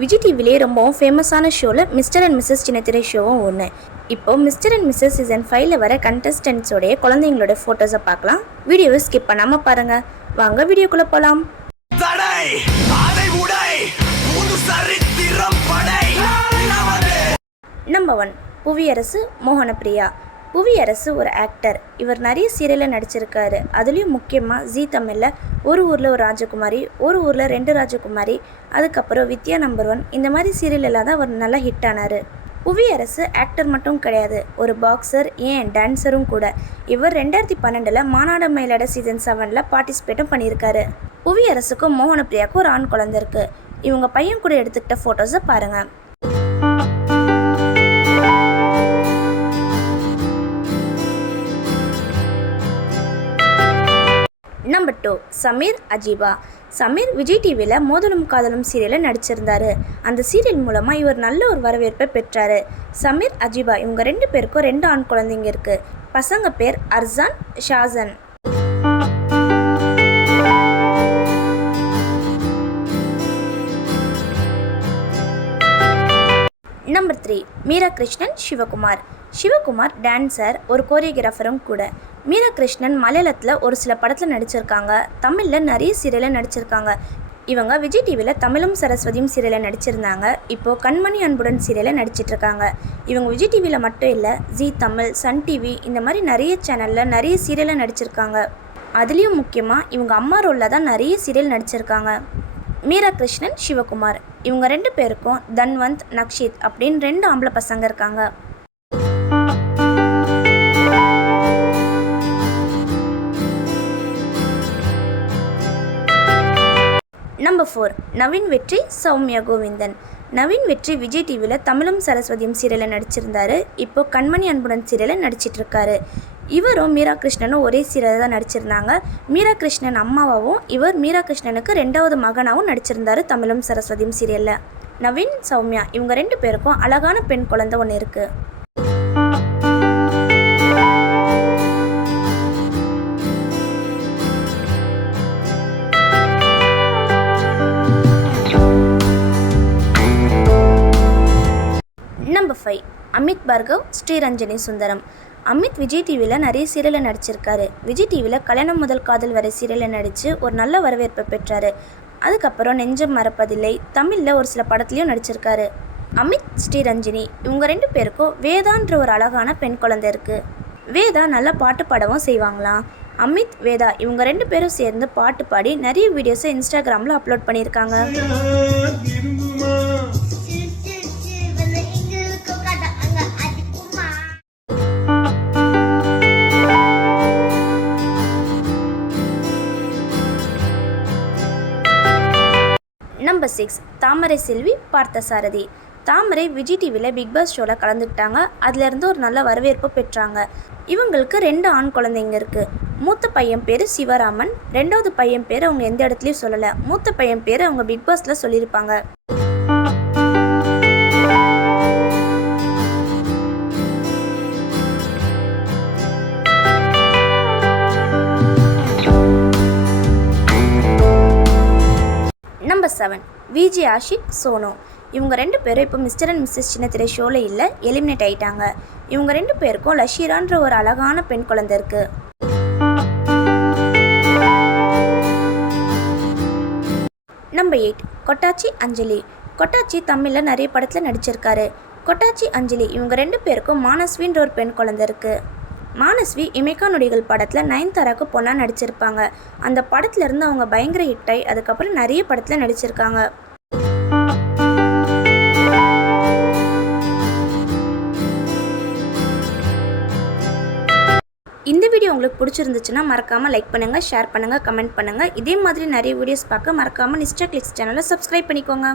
விஜய் டிவிலே ரொம்பவும் ஃபேமஸான ஷோவில் மிஸ்டர் அண்ட் மிஸ்ஸஸ் சின்னத்திரை ஷோவும் ஒன்று இப்போ மிஸ்டர் அண்ட் மிஸ்ஸஸ் சீசன் ஃபைவ்ல வர கண்டஸ்டன்ஸோடைய குழந்தைங்களோட ஃபோட்டோஸை பார்க்கலாம். வீடியோவை ஸ்கிப் பண்ணாமல் பாருங்கள் வாங்க வீடியோக்குள்ளே போகலாம் நம்பர் ஒன் புவியரசு மோகனப்பிரியா. புவியரசு ஒரு ஆக்டர் இவர் நிறைய சீரியலில் நடிச்சிருக்காரு. அதுலேயும் முக்கியமாக ஜீ தமிழில் ஒரு ஊரில் ஒரு ராஜகுமாரி ஒரு ஊரில் ரெண்டு ராஜகுமாரி அதுக்கப்புறம் வித்யா நம்பர் ஒன் இந்த மாதிரி சீரியலெல்லாம் தான் அவர் நல்லா ஹிட் ஆனார். புவியரசு ஆக்டர் மட்டும் கிடையாது. ஒரு பாக்ஸர் ஏன் டான்ஸரும் கூட. இவர் ரெண்டாயிரத்தி பன்னெண்டில் மாநாட மயிலாட சீசன் செவனில் பார்ட்டிசிபேட்டும் பண்ணியிருக்காரு. புவியரசுக்கும் மோகனப்பிரியாவுக்கும் ஒரு ஆண் குழந்தை இருக்குது இவங்க பையன் கூட எடுத்துக்கிட்ட ஃபோட்டோஸை பாருங்கள் ஃபோட்டோ சமீர் அஜீபா. சமீர் விஜய் டிவியில் மோதலும் காதலும் சீரியலில் நடிச்சிருந்தாரு. அந்த சீரியல் மூலமாக இவர் நல்ல ஒரு வரவேற்பை பெற்றாரு. சமீர் அஜீபா இவங்க ரெண்டு பேருக்கும் ரெண்டு ஆண் குழந்தைங்க இருக்கு. பசங்க பேர் Arshan Shasan. Number three Meera Krishnan Sivakumar. Sivakumar dancer ஒரு கோரியோகிராஃபரும் கூட. மீரா கிருஷ்ணன் மலையாளத்தில் ஒரு சில படத்தில் நடிச்சிருக்காங்க. தமிழில் நிறைய சீரியலில் நடிச்சிருக்காங்க. இவங்க விஜய் டிவியில் தமிழும் சரஸ்வதியும் சீரியலில் நடிச்சிருந்தாங்க. இப்போது கண்மணி அன்புடன் சீரியலில் நடிச்சிட்ருக்காங்க. இவங்க விஜய் டிவியில் மட்டும் இல்லை ஜீ தமிழ் சன் டிவி இந்த மாதிரி நிறைய சேனலில் நிறைய சீரியலில் நடிச்சிருக்காங்க. அதுலேயும் முக்கியமாக இவங்க அம்மா ரோலில் தான் நிறைய சீரியல் நடிச்சிருக்காங்க. மீரா கிருஷ்ணன் சிவகுமார் இவங்க ரெண்டு பேருக்கும் தன்வந்த் நக்ஷித் அப்படின்னு ரெண்டு ஆம்பளை பசங்க இருக்காங்க. ஃபோர் நவீன் வெற்றி சௌமியா கோவிந்தன். நவீன் வெற்றி விஜய் டிவியில் தமிழும் சரஸ்வதியும் சீரியலில் நடிச்சிருந்தாரு. இப்போ கண்மணி அன்புடன் சீரியலில் நடிச்சிட்ருக்காரு. இவரும் மீரா கிருஷ்ணனும் ஒரே சீரியல் தான் நடிச்சிருந்தாங்க. மீரா கிருஷ்ணன் அம்மாவாகவும் இவர் மீரா கிருஷ்ணனுக்கு ரெண்டாவது மகனாகவும் நடிச்சிருந்தாரு தமிழும் சரஸ்வதியும் சீரியலில். நவீன் சௌமியா இவங்க ரெண்டு பேருக்கும் அழகான பெண் குழந்தை ஒன்று இருக்குது நம்பர் ஃபைவ் அமித் பார்கவ் ஸ்ரீரஞ்சனி சுந்தரம். அமித் விஜய் டிவியில் நிறைய சீரியலில் நடிச்சிருக்காரு. விஜய் டிவியில் கல்யாணம் முதல் காதல் வரை சீரியலில் நடித்து ஒரு நல்ல வரவேற்பை பெற்றார். அதுக்கப்புறம் நெஞ்சம் மறப்பதில்லை தமிழில் ஒரு சில படத்துலையும் நடிச்சிருக்காரு. அமித் ஸ்ரீரஞ்சினி இவங்க ரெண்டு பேருக்கும் வேதான்ற ஒரு அழகான பெண் குழந்தை இருக்குது வேதா நல்லா பாட்டு பாடவும் செய்வாங்களாம் அமித் வேதா இவங்க ரெண்டு பேரும் சேர்ந்து பாட்டு பாடி நிறைய வீடியோஸை இன்ஸ்டாகிராமில் அப்லோட் பண்ணியிருக்காங்க. சிக்ஸ் தாமரை செல்வி பார்த்தசாரதி. தாமரை விஜய் டிவியில் பிக் பாஸ் ஷோவில் கலந்துக்கிட்டாங்க. அதுலேருந்து ஒரு நல்ல வரவேற்பு பெற்றாங்க. இவங்களுக்கு ரெண்டு ஆண் குழந்தைங்க இருக்குது மூத்த பையன் பேர் சிவராமன். ரெண்டாவது பையன் பேர் அவங்க எந்த இடத்துலையும் சொல்லலை. மூத்த பையன் பேர் அவங்க பிக் பாஸில் சொல்லியிருப்பாங்க. செவன் விஜி ஆஷிக் சோனோ இவங்க ரெண்டு பேரும் இப்போ மிஸ்டர் அண்ட் மிஸ்ஸஸ் சின்னத்திரை ஷோவில் இல்லை எலிமினேட் ஆயிட்டாங்க. இவங்க ரெண்டு பேருக்கும் லஷீரான்ற ஒரு அழகான பெண் குழந்தை இருக்கு. நம்பர் எயிட் கொட்டாச்சி அஞ்சலி. கொட்டாச்சி தமிழில் நிறைய படத்தில் நடிச்சிருக்காரு. கொட்டாச்சி அஞ்சலி இவங்க ரெண்டு பேருக்கும் மானஸ்வின்ற ஒரு பெண் குழந்தை இருக்கு. மானஸ்வி இமைக்கா நொடிகள் படத்தில் நயன்தாராக்கு பொண்ணா நடிச்சிருப்பாங்க. அந்த படத்துலேருந்து அவங்க பயங்கர ஹிட்டாய் அதுக்கப்புறம் நிறைய படத்தில் நடிச்சிருக்காங்க. இந்த வீடியோ உங்களுக்கு பிடிச்சிருந்துச்சுன்னா மறக்காமல் லைக் பண்ணுங்கள் ஷேர் பண்ணுங்கள் கமெண்ட் பண்ணுங்கள் இதே மாதிரி நிறைய வீடியோஸ் பார்க்க மறக்காமல் நிஸ்டா கிளிக்ஸ் சேனலை சப்ஸ்கிரைப் பண்ணிக்கோங்க.